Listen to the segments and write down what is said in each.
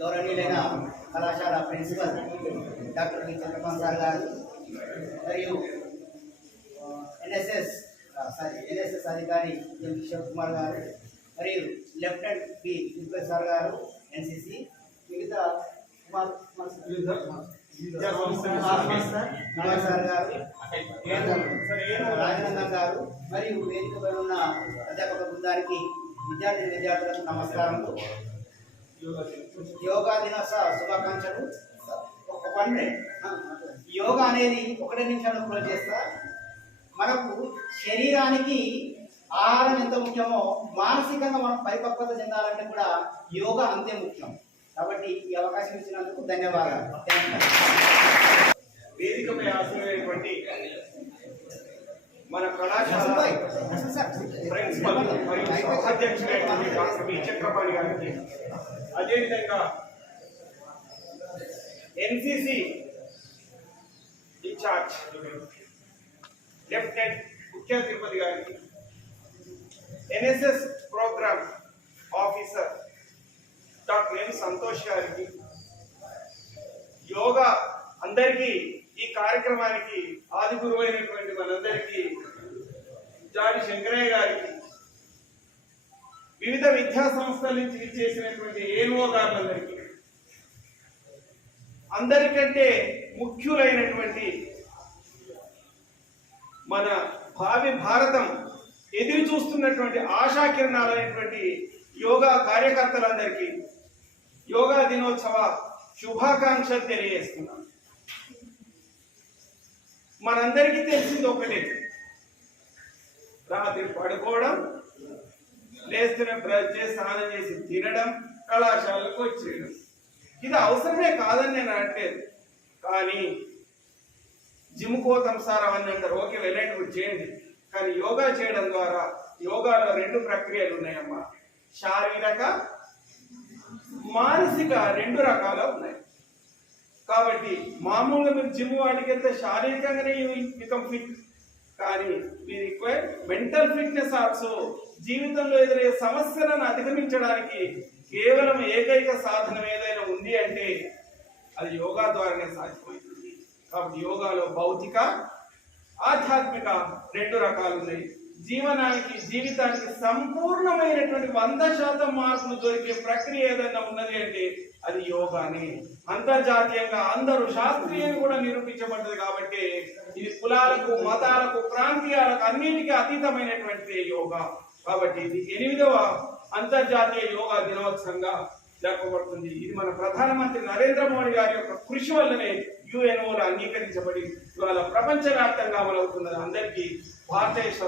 గౌరవనీయులైన కళాశాల principal doctor V Chandrakanth sir garu మరియు ఎన్ఎస్ఎస్ అధికారి ఎం కిషోర్ కుమార్ గారు మరియు lieutenant B Tirupati sir garu NCC మిగతా కుమార్ సార్ గారు రాజనందన్ గారు మరియు వేదికపై ఉన్న అధ్యాపక బృందానికి విద్యార్థులకు నమస్కారములు. యోగా దినోత్సవ శుభాకాంక్షలు. ఒక పండే యోగా అనేది 1 నిమిషంలో క్లోజ్ చేస్తా. మనకు శరీరానికి ఆహారం ఎంత ముఖ్యమో మానసికంగా మనం పరిపక్వత చెందాలంటే కూడా యోగా అంతే ముఖ్యం. కాబట్టి ఈ అవకాశం ఇచ్చినందుకు ధన్యవాదాలు. వేదికపై ఆశ్రయించినటువంటి మన కళాశాల ప్రిన్సిపల్ మరియు సహాధ్యక్షుడైనటువంటి డాక్టర్ వి చక్రపాణి గారికి, అదేవిధంగా ఎన్సిసి ఇన్ఛార్జ్ లెఫ్టినెంట్ ముఖ్య తిరుపతి గారికి, NSS programme officer doctor M Santosh గారికి, యోగా అందరికీ ఈ కార్యక్రమానికి ఆది గురువైనటువంటి మనందరికీ జాడి శంకరయ్య గారికి, వివిధ విద్యా సంస్థల నుంచి చేసినటువంటి ఏనుగో గారులందరికీ, అందరికంటే ముఖ్యులైనటువంటి మన భావి భారతం ఎదురు చూస్తున్నటువంటి ఆశాకిరణాలైనటువంటి యోగా కార్యకర్తలందరికీ యోగా దినోత్సవ శుభాకాంక్షలు తెలియజేస్తున్నాం. మనందరికీ తెలిసింది ఒకటే, రాత్రి పడుకోవడం, లేస్తున్న బ్రష్ చేసి స్నానం చేసి తినడం, కళాశాలకు వచ్చేయడం. ఇది అవసరమే కాదని నేను అనట్లేదు, కానీ జిమ్ కోతం సార్ అవన్నీ అంటారు, ఓకే వెళ్ళండి చేయండి. కానీ యోగా చేయడం ద్వారా యోగాలో 2 ప్రక్రియలు ఉన్నాయమ్మా, శారీరక మానసిక 2 రకాలు ఉన్నాయి. కాబట్టి మామూలుగా మీరు జిమ్ వాటికి వెళ్తే శారీరకంగానే బికమ్ ఫిట్, కానీ మీ రిక్వైర్ మెంటల్ ఫిట్నెస్ ఆల్సో. జీవితంలో ఎదురయ్యే సమస్యలను అధిగమించడానికి కేవలం ఏకైక సాధనం ఏదైనా ఉంది అంటే అది యోగా ద్వారానే సాధ్యమవుతుంది. కాబట్టి యోగాలో భౌతిక ఆధ్యాత్మిక 2 రకాలు ఉన్నాయి. జీవితానికి సంపూర్ణమైనటువంటి 100% మార్కులు దొరికే ప్రక్రియ ఏదైనా ఉన్నది అంటే అది యోగానే. అంతర్జాతీయంగా అందరూ శాస్త్రీయంగా కూడా నిరూపించబడ్డది. కాబట్టి ఇది కులాలకు, మతాలకు, ప్రాంతీయాలకు అన్నిటికీ అతీతమైనటువంటి యోగా. కాబట్టి ఇది 8వ అంతర్జాతీయ యోగా దినోత్సవంగా జరపబడుతుంది. ఇది మన ప్రధానమంత్రి నరేంద్ర మోడీ గారి యొక్క కృషి వల్లనే యుఎన్ఓలో అంగీకరించబడి ఇవాళ ప్రపంచవ్యాప్తంగా అమలవుతున్నది. అందరికీ భారతదేశ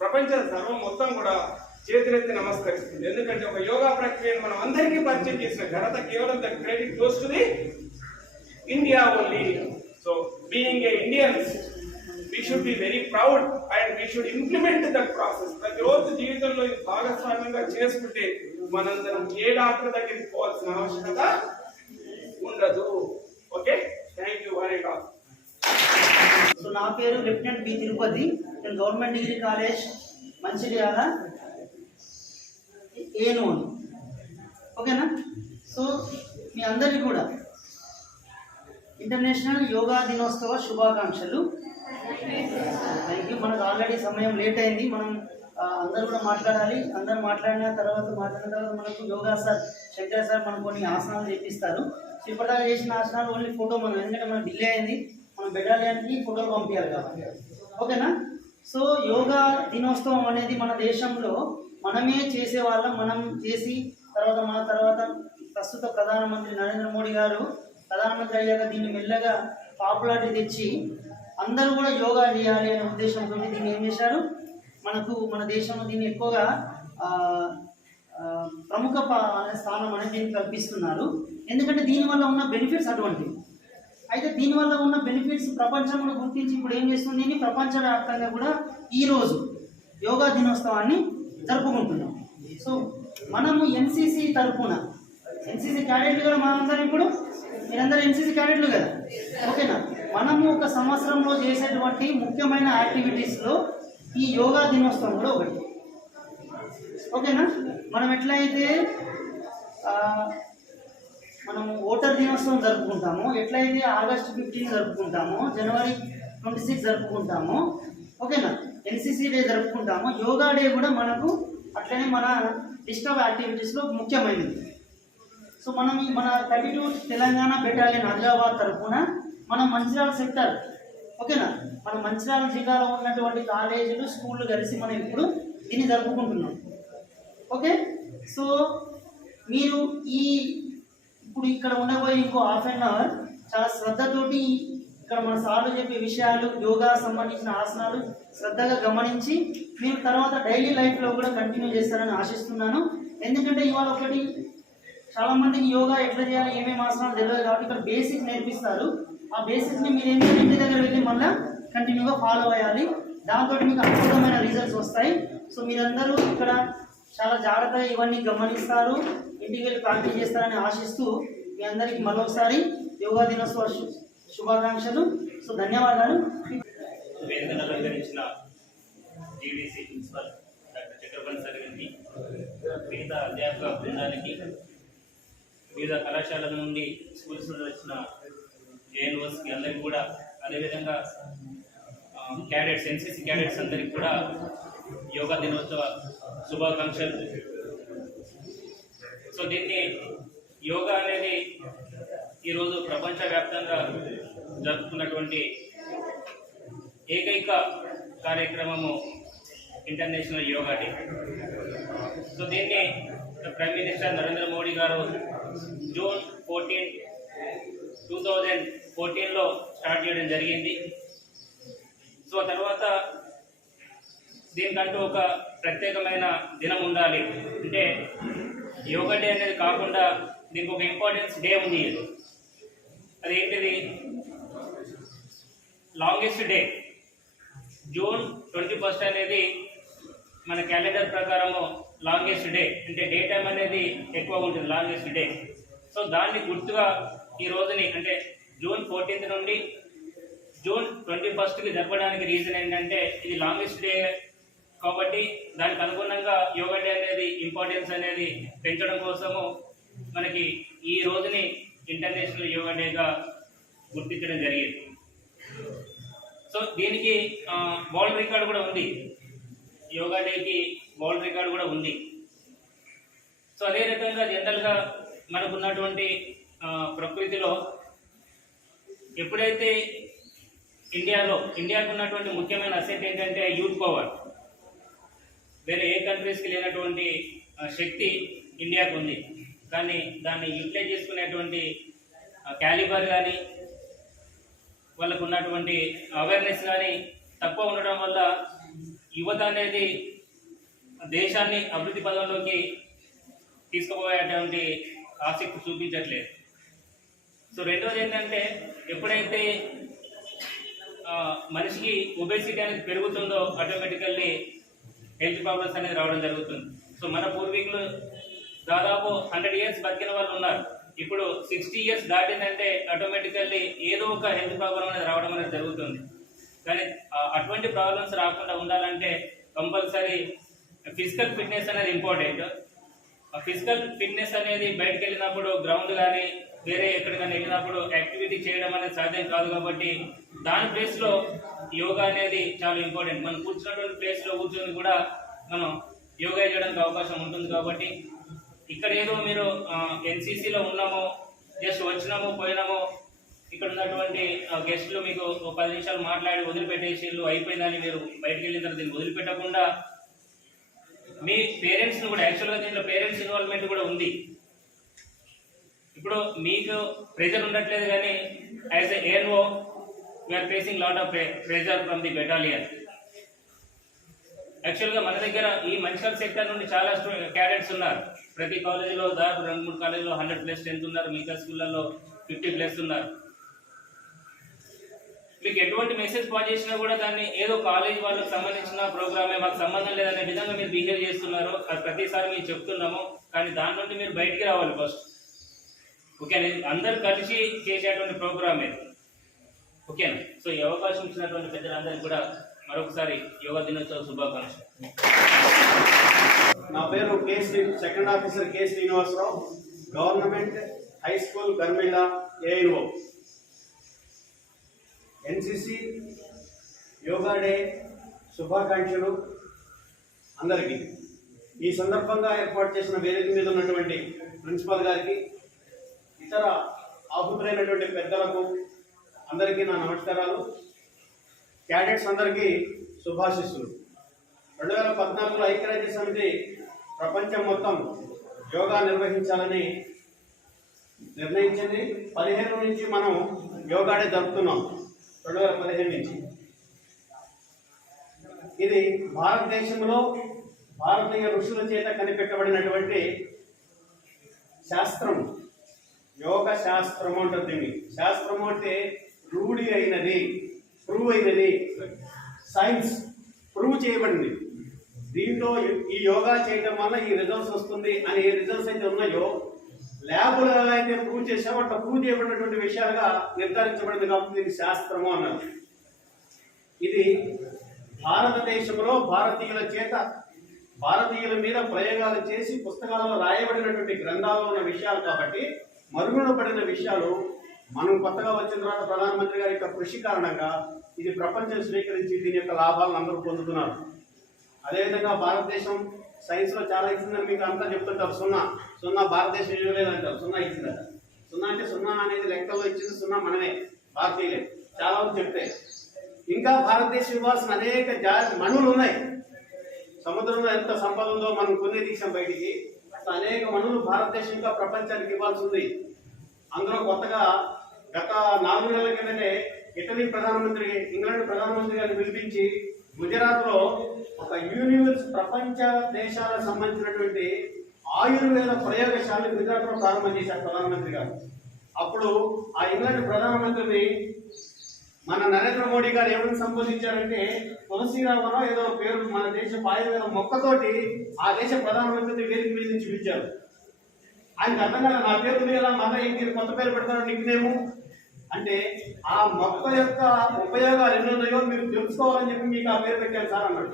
ప్రపంచం సర్వం మొత్తం కూడా చేతులెత్తి నమస్కరిస్తుంది. ఎందుకంటే ఒక యోగా ప్రక్రియను మనం అందరికీ పరిచయం చేసిన ఘనత కేవలం the credit goes to the India only. So being a Indians we should be very proud and we should implement that process. ప్రతిరోజు జీవితంలో ఇది భాగస్వామ్యంగా చేసుకుంటే మనందరం ఏ డాక్టర్ దగ్గరికి పోవాల్సిన ఆవశ్యకత ఉండదు. Okay, thank you very much. So నా పేరు లెఫ్టినెంట్ బి తిరుపతి. నేను గవర్నమెంట్ డిగ్రీ కాలేజ్ మంచిర్యాల ఏనూరు. ఓకేనా? సో మీ అందరికీ కూడా ఇంటర్నేషనల్ యోగా దినోత్సవ శుభాకాంక్షలు. Thank you. మనకు ఆల్రెడీ సమయం లేట్ అయింది. మనం అందరూ కూడా మాట్లాడాలి. అందరూ మాట్లాడిన తర్వాత మనకు యోగా సార్ శంకర్ సార్ మనకు కొన్ని ఆసనాలు చేపిస్తారు. ఇప్పటిదాకా చేసిన ఆసనాలు ఓన్లీ ఫోటో మనం, ఎందుకంటే మనకు డిలే అయింది, మనం బెటాలియన్కి ఫోటోలు పంపించాలి కాబట్టి. ఓకేనా? సో యోగా దినోత్సవం అనేది మన దేశంలో మనమే చేసేవాళ్ళం. మనం చేసి తర్వాత ప్రస్తుత ప్రధానమంత్రి నరేంద్ర మోడీ గారు ప్రధానమంత్రి అయ్యాక దీన్ని మెల్లగా పాపులారిటీ తెచ్చి అందరూ కూడా యోగా చేయాలి అనే ఉద్దేశంతో దీన్ని ఏం చేశారు, మన దేశంలో దీన్ని ఎక్కువగా ప్రముఖ స్థానం అనేది దీన్ని కల్పిస్తున్నారు. ఎందుకంటే దీనివల్ల ఉన్న బెనిఫిట్స్ అటువంటివి. అయితే దీనివల్ల ఉన్న బెనిఫిట్స్ ప్రపంచంలో గుర్తించి ఇప్పుడు ఏం చేస్తుంది, దీన్ని ప్రపంచవ్యాప్తంగా కూడా ఈరోజు యోగా దినోత్సవాన్ని జరుపుకుంటున్నాం. సో మనము ఎన్సిసి తరఫున, ఎన్సిసి క్యాడెట్లు కదా మనందరం, ఇప్పుడు మీరందరూ ఎన్సిసి క్యాడెట్లు కదా, ఓకేనా? మనము ఒక సంవత్సరంలో చేసేటువంటి ముఖ్యమైన యాక్టివిటీస్లో ఈ యోగా దినోత్సవం కూడా ఒకటి. ఓకేనా? మనం ఎట్లయితే దినోత్సవం జరుపుకుంటామో, ఎట్లయితే ఆగస్టు 15 జరుపుకుంటామో, జనవరి 26 జరుపుకుంటామో, ఓకేనా, ఎన్సిసి డే జరుపుకుంటామో, యోగా డే కూడా మనకు అట్లనే మన లిస్ట్ ఆఫ్ యాక్టివిటీస్లో ముఖ్యమైనది. సో మనం మన 32 తెలంగాణ బెటాలియన్ ఆదిలాబాద్ తరఫున మన మంచిర్యాల సెక్టర్, ఓకేనా, మన మంచిర్యాల జిల్లాలో ఉన్నటువంటి కాలేజీలు స్కూళ్ళు కలిసి మనం ఇప్పుడు దీన్ని జరుపుకుంటున్నాం. ఓకే, సో మీరు ఇప్పుడు ఇక్కడ ఉండబోయే ఇంకో హాఫ్ అన్ అవర్ చాలా శ్రద్ధతోటి ఇక్కడ మన సార్లు చెప్పే విషయాలు, యోగా సంబంధించిన ఆసనాలు శ్రద్ధగా గమనించి మీరు తర్వాత డైలీ లైఫ్లో కూడా కంటిన్యూ చేస్తారని ఆశిస్తున్నాను. ఎందుకంటే ఇవాళ ఒకటి చాలా మందికి యోగా ఎట్లా చేయాలి, ఏమేమి ఆసనాలు తెలియదు కాబట్టి ఇక్కడ బేసిక్స్ నేర్పిస్తారు. ఆ బేసిక్స్ని మీరు ఏంటంటే ఇంటి దగ్గర వెళ్ళి మళ్ళీ కంటిన్యూగా ఫాలో అయ్యాలి. దాంతో మీకు అద్భుతమైన రిజల్ట్స్ వస్తాయి. సో మీరందరూ ఇక్కడ చాలా జాగ్రత్తగా ఇవన్నీ గమనిస్తారు, ఇంటికి వెళ్ళి ప్రాక్టీస్ చేస్తారని ఆశిస్తూ మీ అందరికీ మరొకసారి యోగా దినోత్సవ శుభాకాంక్షలు. సో ధన్యవాదాలు. వేదికను అలంకరించిన GDC principal doctor Chakrapani sir గారికి, మిగతా అధ్యాపక బృందానికి, వివిధ కళాశాలల నుండి స్కూల్స్ నుండి వచ్చిన జేఎన్ఓస్కి అందరికీ కూడా, అదేవిధంగా క్యాడెట్స్, ఎన్సీసీ క్యాడెట్స్ అందరికీ కూడా యోగా దినోత్సవ శుభాకాంక్షలు. సో దీన్ని యోగా అనేది ఈరోజు ప్రపంచవ్యాప్తంగా జరుపుకున్నటువంటి ఏకైక కార్యక్రమము ఇంటర్నేషనల్ యోగా డే. సో దీన్ని ప్రైమ్ మినిస్టర్ నరేంద్ర మోడీ గారు జూన్ 14, 2014లో స్టార్ట్ చేయడం జరిగింది. సో తర్వాత దీనికంటూ ఒక ప్రత్యేకమైన దినం ఉండాలి, అంటే యోగా డే అనేది కాకుండా దీనికి ఒక ఇంపార్టెన్స్ డే ఉంది. అదేంటిది? Longest day. జూన్ 21 అనేది మన క్యాలెండర్ ప్రకారము లాంగెస్ట్ డే, అంటే డే టైం అనేది ఎక్కువ ఉంటుంది, లాంగెస్ట్ డే. సో దాన్ని గుర్తుగా ఈ రోజుని, అంటే జూన్ 14 నుండి జూన్ 21కి జరపడానికి రీజన్ ఏంటంటే ఇది లాంగెస్ట్ డే కాబట్టి దానికి అనుగుణంగా యోగా డే అనేది ఇంపార్టెన్స్ అనేది పెంచడం కోసము మనకి ఈ రోజుని ఇంటర్నేషనల్ యోగా డేగా గుర్తించడం జరిగింది. సో దీనికి వరల్డ్ రికార్డ్ కూడా ఉంది, యోగా డేకి వరల్డ్ రికార్డ్ కూడా ఉంది. సో అదే రకంగా జనరల్గా మనకున్నటువంటి ప్రకృతిలో ఎప్పుడైతే ఇండియాకు ఉన్నటువంటి ముఖ్యమైన అసెట్ ఏంటంటే యూత్ పవర్. వేరే ఏ కంట్రీస్కి లేనటువంటి శక్తి ఇండియాకు ఉంది, కానీ దాన్ని యూటిలైజ్ చేసుకునేటువంటి క్యాలిబర్ కానీ వాళ్ళకు ఉన్నటువంటి అవేర్నెస్ కానీ తక్కువ ఉండడం వల్ల యువత అనేది దేశాన్ని అభివృద్ధి పదంలోకి తీసుకుపోయేటువంటి ఆసక్తి చూపించట్లేదు. సో రెండోది ఏంటంటే ఎప్పుడైతే మనిషికి ఒబేసిటీ అనేది పెరుగుతుందో ఆటోమేటికల్లీ హెల్త్ ప్రాబ్లమ్స్ అనేది రావడం జరుగుతుంది. సో మన పూర్వీకులు దాదాపు 100 years బతికిన వాళ్ళు ఉన్నారు, ఇప్పుడు 60 years దాటిందంటే ఆటోమేటికల్లీ ఏదో ఒక హెల్త్ ప్రాబ్లం అనేది రావడం అనేది జరుగుతుంది. కానీ అటువంటి ప్రాబ్లమ్స్ రాకుండా ఉండాలంటే కంపల్సరీ ఫిజికల్ ఫిట్నెస్ అనేది ఇంపార్టెంట్. ఆ ఫిజికల్ ఫిట్నెస్ అనేది బయటకు వెళ్ళినప్పుడు గ్రౌండ్ కానీ వేరే ఎక్కడికైనా వెళ్ళినప్పుడు యాక్టివిటీ చేయడం అనేది సాధ్యం కాదు కాబట్టి దాని ప్లేస్లో యోగా అనేది చాలా ఇంపార్టెంట్. మనం కూర్చున్నటువంటి ప్లేస్లో కూర్చొని కూడా మనం యోగా చేయడానికి అవకాశం ఉంటుంది. కాబట్టి ఇక్కడ ఏదో మీరు ఎన్సీసీలో ఉన్నామో, జస్ట్ వచ్చినామో పోయినామో, ఇక్కడ ఉన్నటువంటి గెస్టులు మీకు 10 నిమిషాలు మాట్లాడి వదిలిపెట్టేసిళ్ళు అయిపోయిందని మీరు బయటకు వెళ్ళిన తర్వాత దీన్ని వదిలిపెట్టకుండా మీ పేరెంట్స్ని కూడా, యాక్చువల్గా దీంట్లో పేరెంట్స్ ఇన్వాల్వ్మెంట్ కూడా ఉంది. ఇప్పుడు మీకు ప్రెజర్ ఉండట్లేదు, కానీ as a ANO we are facing lot of pressure from the battalion. యాక్చువల్గా మన దగ్గర ఈ మంచిర్యాల సెక్టర్ నుండి చాలా క్యాడెట్స్ ఉన్నారు. ప్రతి కాలేజీలో దాదాపు 2-3 కాలేజీలో 100+ స్ట్రెంత్ ఉన్నారు, మిగతా స్కూళ్ళల్లో 50+ ఉన్నారు. మీకు ఎటువంటి మెసేజ్ పాస్ చేసినా కూడా దాన్ని ఏదో కాలేజ్ వాళ్ళకి సంబంధించిన ప్రోగ్రామే, మాకు సంబంధం లేదనే విధంగా మీరు బిహేవ్ చేస్తున్నారు. అది ప్రతిసారి మేము చెప్తున్నాము, కానీ దాని నుండి మీరు బయటికి రావాలి ఫస్ట్. ఓకేనా? అందరు కలిసి చేసేటువంటి ప్రోగ్రామే. ఓకేనా? సో ఈ అవకాశం ఇచ్చినటువంటి పెద్దలందరికీ కూడా మరొకసారి యోగా దినోత్సవ శుభాకాంక్షలు. నా పేరు second officer K Srinivasarao, government high school Garmilla ANO. NCC yoga day శుభాకాంక్షలు అందరికీ. ఈ సందర్భంగా ఏర్పాటు చేసిన వేదిక మీద ఉన్నటువంటి ప్రిన్సిపాల్ గారికి, ఇతర ఆహుతులైనటువంటి పెద్దలకు అందరికీ నా నమస్కారాలు. క్యాడెట్స్ అందరికీ శుభాశిస్సులు. 2014లో ఐక్యరాజ్య సమితి ప్రపంచం మొత్తం యోగా నిర్వహించాలని నిర్ణయించింది. 15 నుంచి మనం యోగా డే జరుపుతున్నాం. 2015 నుంచి ఇది భారతదేశంలో భారతీయ ఋషుల చేత కనిపెట్టబడినటువంటి శాస్త్రం. యోగ శాస్త్రము అంటారు దీన్ని. శాస్త్రము అంటే రూఢి అయినది, ప్రూవ్ అయినది, సైన్స్ ప్రూవ్ చేయబడింది. దీంట్లో ఈ యోగా చేయడం వల్ల ఈ రిజల్ట్స్ వస్తుంది అని ఏ రిజల్ట్స్ అయితే ఉన్నాయో, ల్యాబ్లో అయితే ప్రూవ్ చేసామో అట్లా ప్రూవ్ చేయబడినటువంటి విషయాలుగా నిర్ధారించబడింది కాబట్టి దీన్ని శాస్త్రము అన్నారు. ఇది భారతదేశంలో భారతీయుల మీద ప్రయోగాలు చేసి పుస్తకాలలో రాయబడినటువంటి గ్రంథాల్లో ఉన్న విషయాలు కాబట్టి, మరుగున పడిన విషయాలు మనం కొత్తగా వచ్చిన తర్వాత ప్రధానమంత్రి గారి యొక్క కృషి కారణంగా ఇది ప్రపంచం స్వీకరించి దీని యొక్క లాభాలను అందరూ పొందుతున్నారు. అదేవిధంగా భారతదేశం సైన్స్లో చాలా ఇచ్చిందని మీకు అంతా చెప్తుంటారు. సున్నా భారతదేశం ఇవ్వలేదంటారు. సున్నా ఇచ్చిందట. సున్నా అంటే సున్నా అనేది లెక్కల్లో ఇచ్చింది సున్నా మనమే, భారతీయులే. చాలా మంది చెప్తే ఇంకా భారతదేశం ఇవ్వాల్సిన అనేక మణులు ఉన్నాయి. సముద్రంలో ఎంత సంపద ఉందో మనం కొన్ని తీసాం బయటికి. అట్లా అనేక మణులు భారతదేశం ఇంకా ప్రపంచానికి ఇవ్వాల్సి ఉంది. అందులో కొత్తగా గత 4 నెలల కిందటే ఇటలీ ప్రధానమంత్రి, ఇంగ్లాండ్ ప్రధానమంత్రి గారిని పిలిపించి గుజరాత్లో ఒక యూనివర్స్ ప్రపంచ దేశాలకు సంబంధించినటువంటి ఆయుర్వేద ప్రయోగశాలను గుజరాత్లో ప్రారంభం చేశారు ప్రధానమంత్రి గారు. అప్పుడు ఆ ఇంగ్లాండ్ ప్రధానమంత్రిని మన నరేంద్ర మోడీ గారు ఎవరిని సంబోధించారంటే, తులసీరామనో ఏదో పేరు మన దేశ ఆయుర్వేద మొక్కతోటి ఆ దేశ ప్రధానమంత్రిని వేదిక మీద నుంచి పిలిచారు. ఆయనకు అర్థం కాదు, నా పేరు ఎలా మళ్ళీ ఏంటి కొత్త పేరు పెడతారు నిక్నేము అంటే, ఆ మొక్క యొక్క ఉపయోగాలు ఎన్ని ఉన్నాయో మీరు తెలుసుకోవాలని చెప్పి మీకు ఆ పేరు పెట్టారు సార్ అన్నాడు.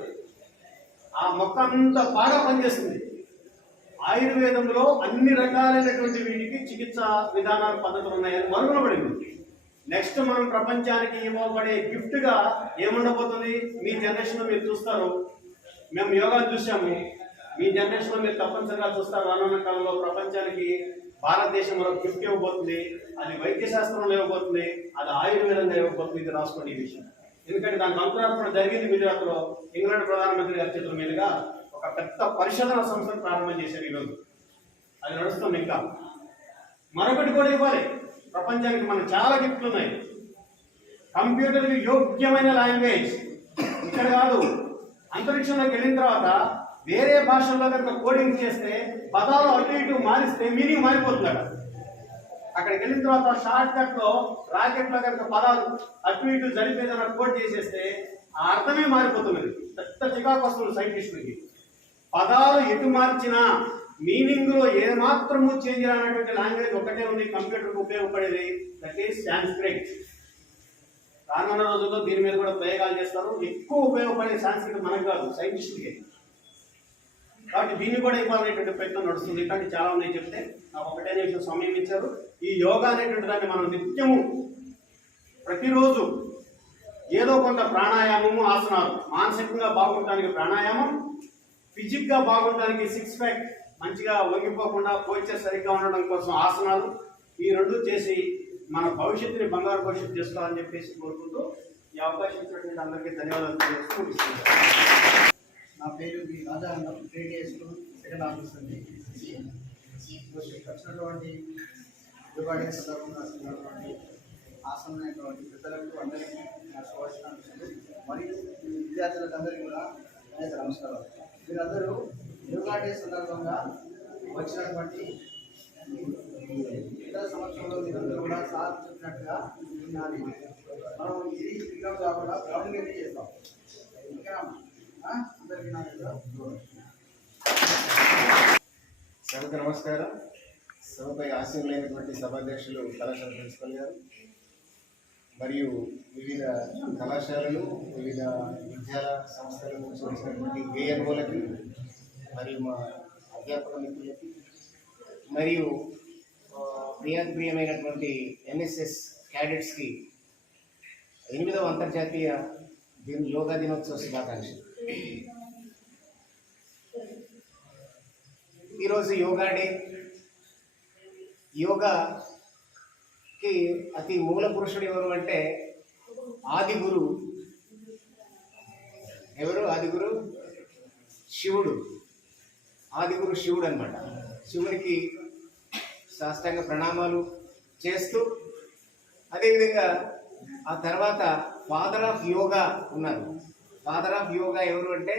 ఆ మొక్క అంత బాగా పనిచేస్తుంది. ఆయుర్వేదంలో అన్ని రకాలైనటువంటి వీటికి చికిత్స విధానాలు, పద్ధతులు ఉన్నాయని మరుగున పడింది. నెక్స్ట్ మనం ప్రపంచానికి ఇవ్వబడే గిఫ్ట్ గా ఏముండబోతుంది? మీ జనరేషన్ లో మీరు చూస్తారు, మేము యోగా చూసాము, మీ జనరేషన్ లో మీరు తప్పనిసరిగా చూస్తారు. రానున్న కాలంలో ప్రపంచానికి భారతదేశం మరో గిఫ్ట్ ఇవ్వబోతుంది. అది వైద్య శాస్త్రంలో ఇవ్వబోతుంది, అది ఆయుర్వేదంగా ఇవ్వబోతుంది. ఇది రాసుకోండి ఈ విషయం. ఎందుకంటే దానికి అంకురార్పణ జరిగింది గుజరాత్ లో. ఇంగ్లాండ్ ప్రధానమంత్రి గారి చేతుల మీదుగా ఒక పెద్ద పరిశోధన సంస్థను ప్రారంభం చేశారు ఈరోజు. అది నడుస్తుంది. ఇంకా మరొకటి కూడా ఇవ్వాలి ప్రపంచానికి. మనకు చాలా గిఫ్ట్లు ఉన్నాయి. కంప్యూటర్కి యోగ్యమైన లాంగ్వేజ్ ఇక్కడ కాదు, అంతరిక్షంలోకి వెళ్ళిన తర్వాత వేరే భాషల్లో కనుక కోడింగ్ చేస్తే పదాలు అటు ఇటు మారిస్తే మీనింగ్ మారిపోతుంది. అక్కడికి వెళ్ళిన తర్వాత షార్ట్ కట్ లో రాకెట్ లో కనుక పదాలు అటు ఇటు జరిపేదన్న కోడ్ చేసేస్తే ఆ అర్థమే మారిపోతున్నది. పెద్ద చికాకు వస్తుంది సైంటిస్టులకి. పదాలు ఎటు మార్చినా మీనింగ్ లో ఏ మాత్రము చేంజ్ అయినటువంటి లాంగ్వేజ్ ఒకటే ఉంది కంప్యూటర్కి ఉపయోగపడేది, దట్ ఈస్ సాంస్క్రిట్. రానున్న రోజుల్లో దీని మీద కూడా ప్రయోగాలు చేస్తారు. ఎక్కువ ఉపయోగపడే సాంస్క్రిట్ మనకు కాదు, సైంటిస్టులకి. కాబట్టి దీన్ని కూడా ఇవ్వాలనేటువంటి ప్రయత్నం నడుస్తుంది. ఇట్లాంటి చాలా ఉన్నాయి చెప్తే, నాకు ఒకటే నిమిషం సమయం ఇచ్చారు. ఈ యోగా అనేటువంటి దాన్ని మనం నిత్యము ప్రతిరోజు ఏదో కొంత ప్రాణాయామము, ఆసనాలు, మానసికంగా బాగుండటానికి ప్రాణాయామం, ఫిజిక్గా బాగుండటానికి 6 ప్యాక్ మంచిగా వంగిపోకుండా పోస్చర్ సరిగ్గా ఉండడం కోసం ఆసనాలు, ఈ 2 చేసి మన భవిష్యత్తుని బంగారు భవిష్యత్తు చేసుకోవాలని చెప్పేసి కోరుకుంటూ ఈ అవకాశం ఇచ్చినటువంటి అందరికీ ధన్యవాదాలు తెలియజేస్తూ నా పేరు బి రాజా అన్న, ట్రేడ్ స్కూల్ సెకండ్ ఆఫీసర్ అండి. వచ్చినటువంటి యోగా డే సందర్భంగా వచ్చినటువంటి ఆసనమైనటువంటి పెద్దలకు అందరికీ నా శుభాకాంక్షలు మరియు విద్యార్థులకు అందరికీ కూడా అనేక నమస్కారాలు. మీరందరూ యోగా డే సందర్భంగా వచ్చినటువంటి ఇతర సంవత్సరంలో మీరందరూ కూడా సార్ చెప్పినట్టుగా వినాలి. మనం ఇది ఇంకా కాకుండా గ్రౌండ్ అనేది చేస్తాం. ఓకేనా? అందరికీ నా సభకు నమస్కారం. సభపై ఆశీనులైనటువంటి సభాధ్యక్షులు కళాశాల ప్రిన్సిపల్ గారు మరియు వివిధ కళాశాలలు, వివిధ విద్యా సంస్థల నుంచి వచ్చినటువంటి ఏఎన్ఓలకి మరియు మా అధ్యాపక మిత్రులకి మరియు ప్రియమైనటువంటి ఎన్ఎస్ఎస్ క్యాడెట్స్కి 8వ అంతర్జాతీయ యోగా దినోత్సవ శుభాకాంక్షలు. ఈరోజు యోగా డే. యోగాకి అతి మూల పురుషుడు ఎవరు అంటే ఆది గురు. ఎవరు ఆది గురు? శివుడు. ఆది గురు శివుడు అనమాట. శివునికి సాష్టాంగ ప్రణామాలు చేస్తూ, అదేవిధంగా ఆ తర్వాత ఫాదర్ ఆఫ్ యోగా ఉన్నారు. ఫాదర్ ఆఫ్ యోగా ఎవరు అంటే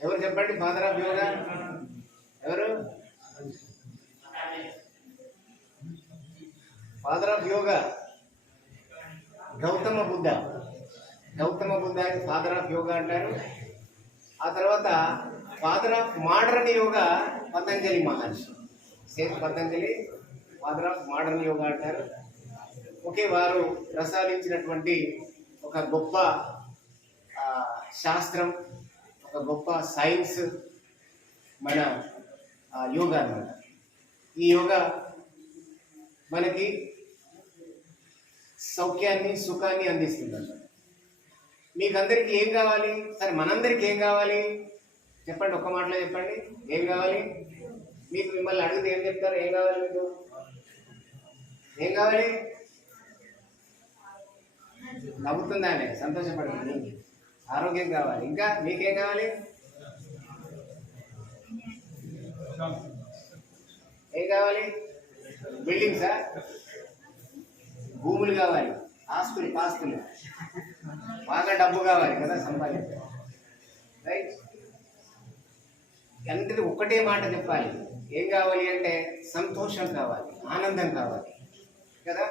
ఎవరు చెప్పండి? ఫాదర్ ఆఫ్ యోగా ఎవరు? Father of yoga Gautama Buddha. Gautama Buddha father of yoga అంటారు. ఆ తర్వాత father of modern yoga Patanjali Maharshi. Same Patanjali father of modern yoga అంటారు. ఒకే వారు ప్రసాదించినటువంటి ఒక గొప్ప శాస్త్రం, ఒక గొప్ప సైన్స్ మన యోగా అన్నమాట. ఈ యోగా మనకి సౌఖ్యాన్ని, సుఖాన్ని అందిస్తుంది అన్నమాట. మీకందరికీ ఏం కావాలి? సరే, మనందరికీ ఏం కావాలి చెప్పండి, ఒక్క మాటలో చెప్పండి. ఏం కావాలి మీకు? మిమ్మల్ని అడిగితే ఏం చెప్తారు? ఏం కావాలి మీకు? ఏం కావాలి? నవ్వుతుందానే, సంతోషపడండి. ఆరోగ్యం కావాలి. ఇంకా మీకేం కావాలి? ఏం కావాలి? బిల్డింగ్సా? భూములు కావాలి, ఆస్తులు పాస్తులు, బాగా డబ్బు కావాలి కదా సంపాదించాలి. రైట్? అందరికీ ఒక్కటే మాట చెప్పాలి. ఏం కావాలి అంటే సంతోషం కావాలి, ఆనందం కావాలి కదా.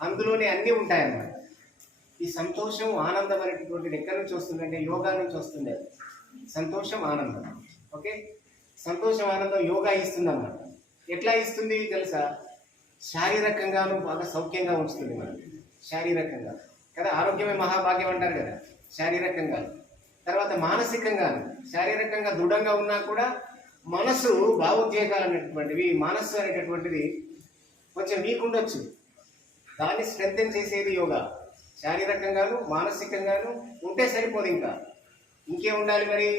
అందులోనే అన్నీ ఉంటాయన్నమాట. ఈ సంతోషం, ఆనందం అనేటటువంటిది ఎక్కడి నుంచి వస్తుందంటే యోగా నుంచి వస్తుంది. సంతోషం, ఆనందం. ఓకే, సంతోషం, ఆనందం యోగా ఇస్తుందన్నమాట. ఎట్లా ఇస్తుంది తెలుసా? శారీరకంగాను బాగా సౌఖ్యంగా ఉంచుతుంది మనం. శారీరకంగా కదా, ఆరోగ్యమే మహాభాగ్యం అంటారు కదా. శారీరకంగా, తర్వాత మానసికంగా. శారీరకంగా దృఢంగా ఉన్నా కూడా మనసు, భావోద్వేగాలు అనేటటువంటివి, మనస్సు అనేటటువంటిది కొంచెం వీక్ ఉండొచ్చు. దాన్ని స్ట్రెంథెన్ చేసేది యోగా. శారీరకంగాను మానసికంగాను ఉంటే సరిపోదు. ఇంకేం ఉండాలి మరి?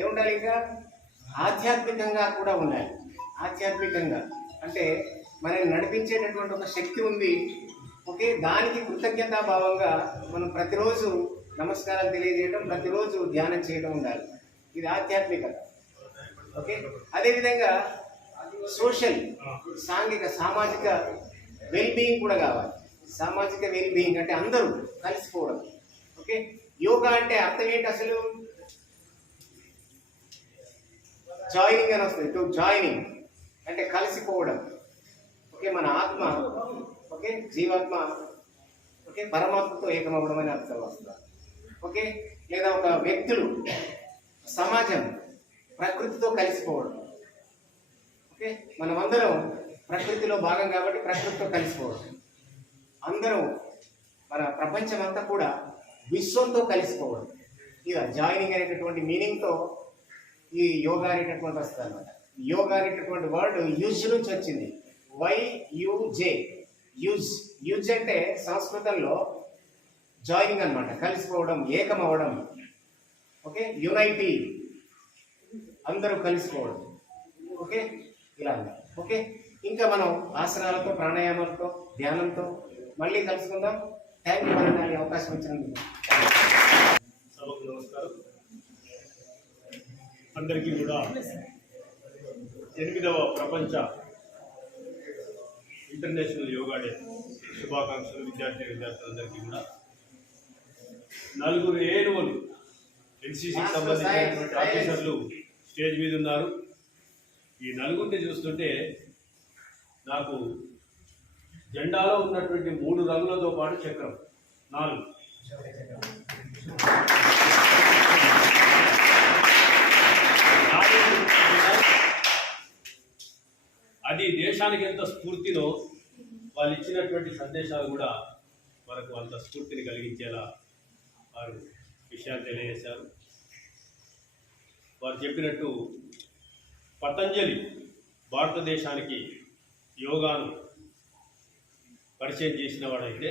ఏముండాలి? ఇంకా ఆధ్యాత్మికంగా కూడా ఉండాలి. ఆధ్యాత్మికంగా అంటే మనల్ని నడిపించేటటువంటి ఒక శక్తి ఉంది. ఓకే, దానికి కృతజ్ఞతాభావంగా మనం ప్రతిరోజు నమస్కారాలు తెలియజేయడం, ప్రతిరోజు ధ్యానం చేయడం ఉండాలి. ఇది ఆధ్యాత్మికత. ఓకే, అదేవిధంగా సోషల్, సాంఘిక, సామాజిక వెల్బీయింగ్ కూడా కావాలి. సామాజిక వెల్బీయింగ్ అంటే అందరూ కలిసిపోవడం. ఓకే, యోగా అంటే అర్థం ఏంటి అసలు? జాయినింగ్ అని వస్తుంది. టు జాయినింగ్ అంటే కలిసిపోవడం. ఓకే, మన ఆత్మ, ఓకే, జీవాత్మ, ఓకే, పరమాత్మతో ఏకమవ్వడం అని అర్థం వస్తుంది. ఓకే, లేదా ఒక వ్యక్తులు, సమాజం, ప్రకృతితో కలిసిపోవడం. ఓకే, మనమందరం ప్రకృతిలో భాగం కాబట్టి ప్రకృతితో కలిసిపోవడం. అందరం మన ప్రపంచం అంతా కూడా విశ్వంతో కలిసిపోవడం. ఇక జాయినింగ్ అనేటటువంటి మీనింగ్తో ఈ యోగా అనేటటువంటి వస్తుంది అనమాట. యోగా అనేటటువంటి వర్డ్ యూజ్ నుంచి వచ్చింది. YUJ, use. యూజ్ అంటే సంస్కృతంలో జాయినింగ్ అనమాట, కలిసిపోవడం, ఏకమవ్వడం. ఓకే, యునైటీ, అందరూ కలిసిపోవడం. ఓకే, ఇలా. ఓకే, ఇంకా మనం ఆసనాలతో, ప్రాణాయామాలతో, ధ్యానంతో మళ్ళీ కలుసుకుందాం. థ్యాంక్ యూ అనే అవకాశం ఇచ్చినందుకు. సభకు నమస్కారం. అందరికీ కూడా 8వ ప్రపంచ ఇంటర్నేషనల్ యోగా డే శుభాకాంక్షలు. విద్యార్థులందరికీ కూడా. 4 ఏనుగులు ఎన్సీసీకి సంబంధించినటువంటి ఆఫీసర్లు స్టేజ్ మీద ఉన్నారు. ఈ 4 చూస్తుంటే నాకు జెండాలో ఉన్నటువంటి 3 రంగులతో పాటు చక్రం 4. అది దేశానికి ఎంత స్ఫూర్తినో వాళ్ళు ఇచ్చినటువంటి సందేశాలు కూడా మనకు అంత స్ఫూర్తిని కలిగించేలా వారు విషయాలు తెలియజేశారు. వారు చెప్పినట్టు పతంజలి భారతదేశానికి యోగాను పరిచయం చేసిన వాడైతే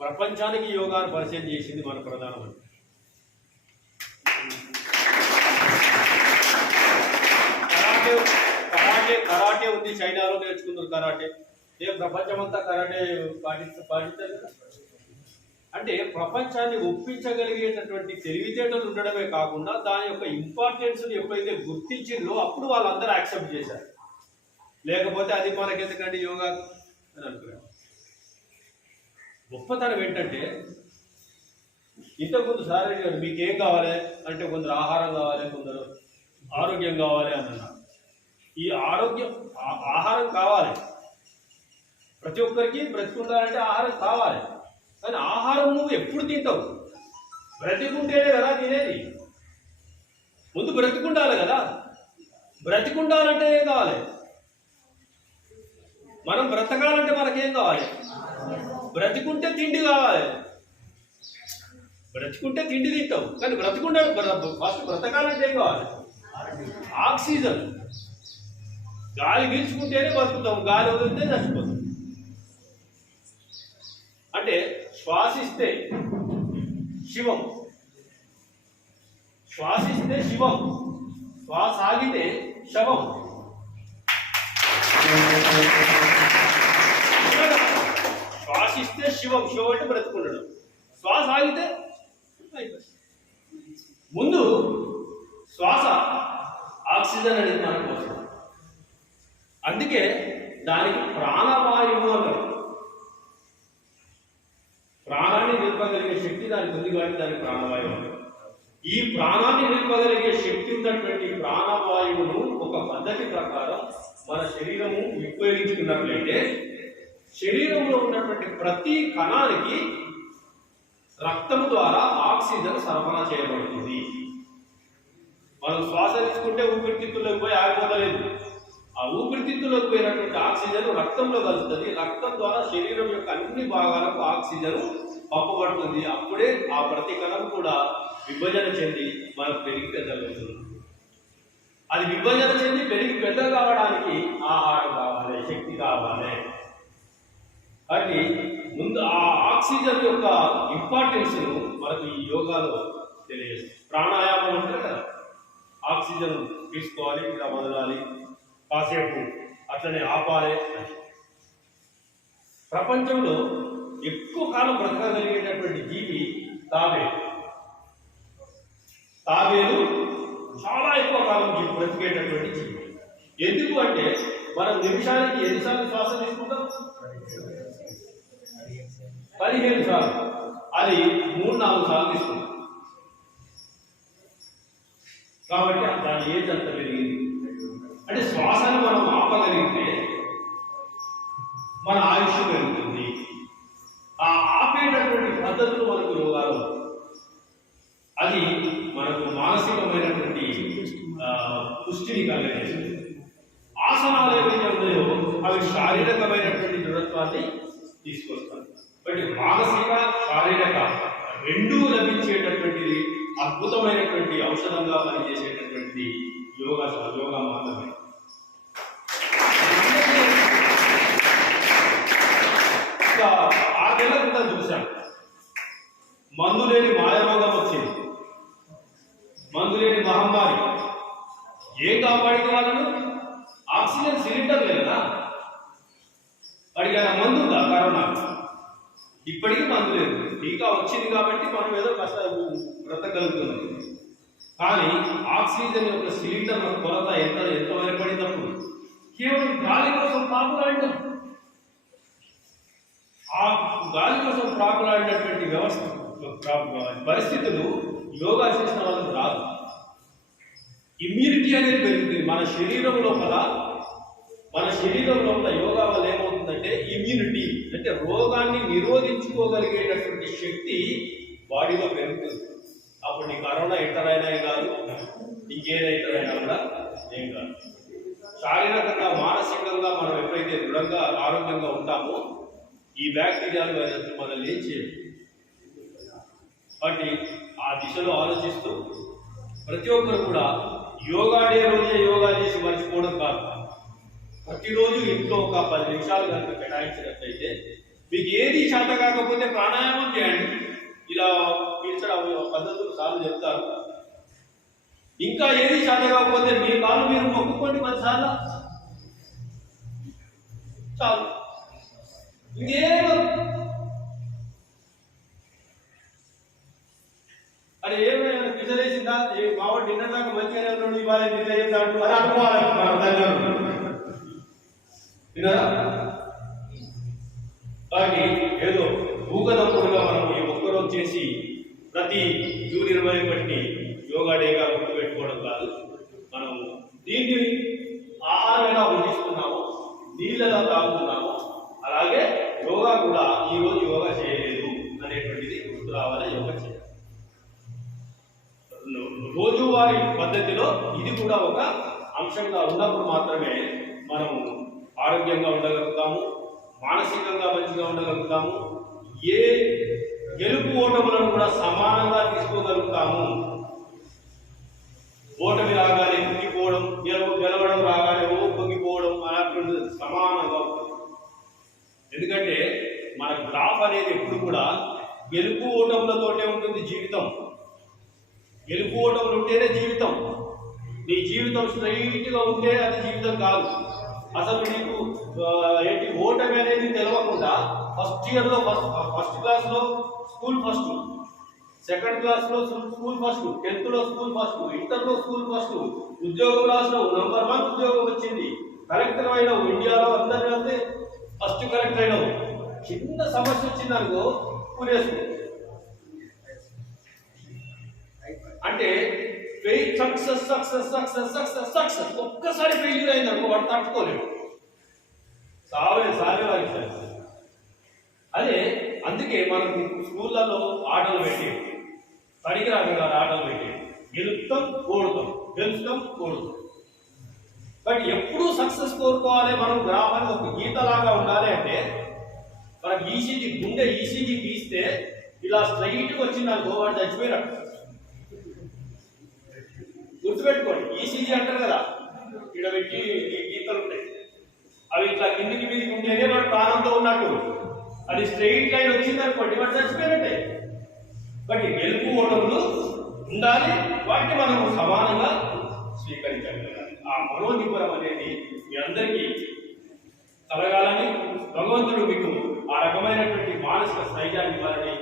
ప్రపంచానికి యోగాను పరిచయం చేసింది మన ప్రధానమంత్రి. కరాటే ఉంది, చైనాలో నేర్చుకున్నారు కరాటే. ప్రపంచమంతా కరాటే పాటించారు కదా. అంటే ప్రపంచాన్ని ఒప్పించగలిగేటటువంటి తెలివితేటలు ఉండడమే కాకుండా దాని యొక్క ఇంపార్టెన్స్ని ఎప్పుడైతే గుర్తించిందో అప్పుడు వాళ్ళందరూ యాక్సెప్ట్ చేశారు. లేకపోతే అది మనకెందుకంటే యోగా అని అనుకున్నాను. గొప్పతనం ఏంటంటే ఇంతకుముందు సార్ అడిగారు మీకేం కావాలి అంటే కొందరు ఆహారం కావాలి, కొందరు ఆరోగ్యం కావాలి అని అన్నారు. ఈ ఆహారం కావాలి, ప్రతి ఒక్కరికి బ్రతికుండాలంటే ఆహారం కావాలి. కానీ ఆహారం నువ్వు ఎప్పుడు తింటావు? బ్రతికుంటేనే కదా తినేది. ముందు బ్రతికుండాలి కదా. బ్రతికుండాలంటే ఏం కావాలి? మనం బ్రతకాలంటే మనకేం కావాలి? బ్రతికుంటే తిండి కావాలి. బ్రతికుంటే తిండి తింటావు, కానీ ఫస్ట్ బ్రతకాలంటే ఏం కావాలి? ఆక్సిజన్. గాలి పీల్చుకుంటేనే బతుకుతాం, గాలి వదిలితే చచ్చిపోతాం. అంటే శ్వాసిస్తే శివం, శ్వాసిస్తే శివం, శ్వాస ఆగితే శవం. శ్వాసిస్తే శివం, శివం అంటే బ్రతుకుండడం. శ్వాస ఆగితే ముందు శ్వాస ఆక్సిజన్ అనేది మనకు వస్తుంది. అందుకే దానికి ప్రాణవాయువు అన్నారు. ప్రాణాన్ని నింపగలిగే శక్తి దానికి ఉంది కాబట్టి దానికి ప్రాణవాయువు అన్నారు. ఈ ప్రాణాన్ని నింపగలిగే శక్తి ఉన్నటువంటి ప్రాణవాయువును ఒక పద్ధతి ప్రకారం మన శరీరము ఉపయోగించుకున్నట్లయితే శరీరంలో ఉన్నటువంటి ప్రతి కణానికి రక్తము ద్వారా ఆక్సిజన్ సరఫరా చేయబడుతుంది. మనం శ్వాస తీసుకుంటే ఊపిరితిత్తుల్లోకి పోయి ఆగిపోతలేదు. ఆ ఊపిరితిత్తుల్లోకి పోయినటువంటి ఆక్సిజన్ రక్తంలో కలుస్తుంది. రక్తం ద్వారా శరీరం యొక్క అన్ని భాగాలకు ఆక్సిజన్ పంపబడుతుంది. అప్పుడే ఆ ప్రతి కణం కూడా విభజన చెంది మనకు పెరిగి పెద్దగవుతుంది. అది విభజన చెంది పెరిగి పెద్ద కావడానికి ఆహారం కావాలి, శక్తి కావాలి. కాబట్టి ముందు ఆ ఆక్సిజన్ యొక్క ఇంపార్టెన్స్ మనకు ఈ యోగాలో తెలియజేస్తుంది. ప్రాణాయామం అంటే కదా, ఆక్సిజన్ తీసుకోవాలి, ఇలా వదలాలి, కాసేపు అట్లనే ఆపాలి. ప్రపంచంలో ఎక్కువ కాలం బ్రతకగలిగేటటువంటి జీవి తాబేలు. తాబేలు చాలా ఎక్కువ కాలం బ్రతికేటటువంటి జీవి. ఎందుకు అంటే మనం నిమిషానికి ఎన్నిసార్లు శ్వాస తీసుకుంటాం? 15 సార్లు. అది 3-4 సార్లు తీసుకుంటాం. కాబట్టి దాని ఏజ్ అంత పెరిగింది. అంటే శ్వాసను మనం ఆపగలిగితే మన ఆయుష్ పెరుగుతుంది. ఆ ఆపేటటువంటి పద్ధతులు మనకు యోగాలు. అది మనకు మానసికమైనటువంటి పుష్టిని కలిగజేస్తుంది. ఆసనాలు ఏవైతే ఉన్నాయో అవి శారీరకమైనటువంటి దృఢత్వాన్ని తీసుకొస్తాయి. బట్ మానసిక శారీరక రెండూ లభించేటటువంటిది అద్భుతమైనటువంటి ఔషధంగా పనిచేసేటటువంటి యోగా మాత్రమే. ఇంకా 6 ఏళ్ల క్రితం చూశాను, మందు లేని మాయరోగం వచ్చింది, మందు లేని మహమ్మారి. ఏం కాపాడింది వాళ్ళను? ఆక్సిజన్ సిలిండర్ లేదా? వాడికి ఆయన మందు ఉందా? కరోనా ఇప్పటికీ మందు లేదు. టీకా వచ్చింది కాబట్టి మనం ఏదో కష్ట బ్రతకగలుగుతున్నాం. కానీ ఆక్సిజన్ యొక్క సిలిండర్ కొరత ఎంత ఏర్పడినప్పుడు కేవలం గాలి కోసం పాకులాడటం, ఆ గాలి కోసం పాకులాడినటువంటి పరిస్థితులు యోగా చేసిన వాళ్ళకి రాదు. ఇమ్యూనిటీ అనేది పెరుగుతుంది మన శరీరం లోపల. యోగా వల్ల ఏమవుతుందంటే ఇమ్యూనిటీ అంటే రోగాన్ని నిరోధించుకోగలిగేటటువంటి శక్తి బాడీలో పెరుగుతుంది. అప్పుడు నీ కరోనా ఎంటర్ అయినా కాదు, ఇంకేదైనా ఎంటర్ అయినా కూడా ఏం కాదు. శారీరకంగా మానసికంగా మనం ఎప్పుడైతే దృఢంగా ఆరోగ్యంగా ఉంటామో ఈ బ్యాక్టీరియాలు వైరస్లు మనల్ని ఏం చేయదు. కాబట్టి ఆ దిశలో ఆలోచిస్తూ ప్రతి ఒక్కరు కూడా యోగా డే రోజే యోగా చేసి మర్చిపోవడం కాదు. ప్రతిరోజు ఇంట్లో ఒక 10 నిమిషాలు కనుక కేటాయించినట్లయితే మీకు ఏది చేత కాకపోతే ప్రాణాయామం చేయండి. ఇలా పీల్చడం పద్ధతులు సార్లు చెప్తారు. ఇంకా ఏది చేత కాకపోతే మీ కాళ్ళు మీరు మొక్కుకోండి 10 సార్లు చాలు. ఇంకేమో అరే ఏమైనా పిచ్చలేసిందా మావాడు డిన్నర్ దాకా మంచిగానే ఉన్నాడు ఇవాళ నిద్ర చేస్తాడు అని అనుకోవాలి. విన్నారా? కానీ ఏదో ఊగదప్పుడుగా మనం ఈ ఒక్కరోజు చేసి ప్రతి జూన్ 21ని యోగా డేగా గుర్తుపెట్టుకోవడం కాదు. మనం దీన్ని ఆహారం ఎలా భుజిస్తున్నాము, నీళ్ళు ఎలా తాగుతున్నాము, అలాగే యోగా కూడా ఈ రోజు యోగా చేయలేదు అనేటువంటిది గుర్తు రావాలి. యోగా చేయాలి రోజువారీ పద్ధతిలో ఇది కూడా ఒక అంశంగా ఉన్నప్పుడు మాత్రమే మనం ఆరోగ్యంగా ఉండగలుగుతాము, మానసికంగా మంచిగా ఉండగలుగుతాము, ఏ గెలుపు ఓటములను కూడా సమానంగా తీసుకోగలుగుతాము. ఓటమి రాగానే కుంగిపోవడం, గెలవడం రాగానే పొంగిపోవడం అనేటువంటి సమానంగా ఉంటుంది. ఎందుకంటే మన గ్రాఫ్ అనేది ఎప్పుడు కూడా గెలుపు ఓటములతోటే ఉంటుంది జీవితం. గెలుపు ఓటములు ఉంటేనే జీవితం. నీ జీవితం స్ట్రైట్గా ఉంటే అది జీవితం కాదు. అసలు నీకు ఏంటి ఓటమి అనేది తెలియకుండా ఫస్ట్ ఇయర్లో ఫస్ట్ క్లాస్లో స్కూల్ ఫస్ట్, సెకండ్ క్లాస్లో స్కూల్ ఫస్ట్, 10th లో స్కూల్ ఫస్ట్, ఇంటర్లో స్కూల్ ఫస్ట్, ఉద్యోగం రాసిన నంబర్ 1 ఉద్యోగం వచ్చింది, కలెక్టర్ అయినావు, ఇండియాలో అందరి వెళ్తే ఫస్ట్ కలెక్టర్ అయినావు. చిన్న సమస్య వచ్చింది అనుకో పూరేసుకో. అంటే success success success success success ఒక్కసారి ఫెయిల్యూర్ అయింది అనుకో వాడు తట్టుకోలేడు. సావే వారికి అదే. అందుకే మనకు స్కూళ్ళలో ఆటలు పెట్టేవి, పనికిరాదు కాదు ఆటలు పెట్టేవి. గెలుపుతాం ఓడుతాం, గెలుపుతాం ఓడుతాం. బట్ ఎప్పుడూ సక్సెస్ కోరుకోవాలి. మనం గ్రామాన్ని ఒక గీతలాగా ఉండాలి. అంటే మనకు ఈసీజీ గుండె ఈసీజీ తీస్తే ఇలా స్ట్రైట్గా వచ్చింది అనుకో వాడు చచ్చిపోయినట్టు. గుర్తుపెట్టుకోండి, ఈసీజీ అంటారు కదా, ఇక్కడ పెట్టి గీతలు ఉంటాయి, అవి ఇట్లా కిందికి మీదకి ఉండేదే వాడు ప్రాణంతో ఉన్నట్టు. అది స్ట్రైట్ లైన్ వచ్చింది అనుకోండి వాడు చచ్చిపోయినట్టే. బట్ గెలుపు ఓటములు ఉండాలి, వాటిని మనం సమానంగా స్వీకరించగలగాలి. ఆ మనోనిబ్బరం అనేది మీ అందరికీ కలగాలని భగవంతుడు మీకు ఆ రకమైనటువంటి మానసిక స్థైర్యాన్ని ఇవ్వాలని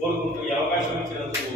కోరుకుంటూ ఈ అవకాశం ఇచ్చినందుకు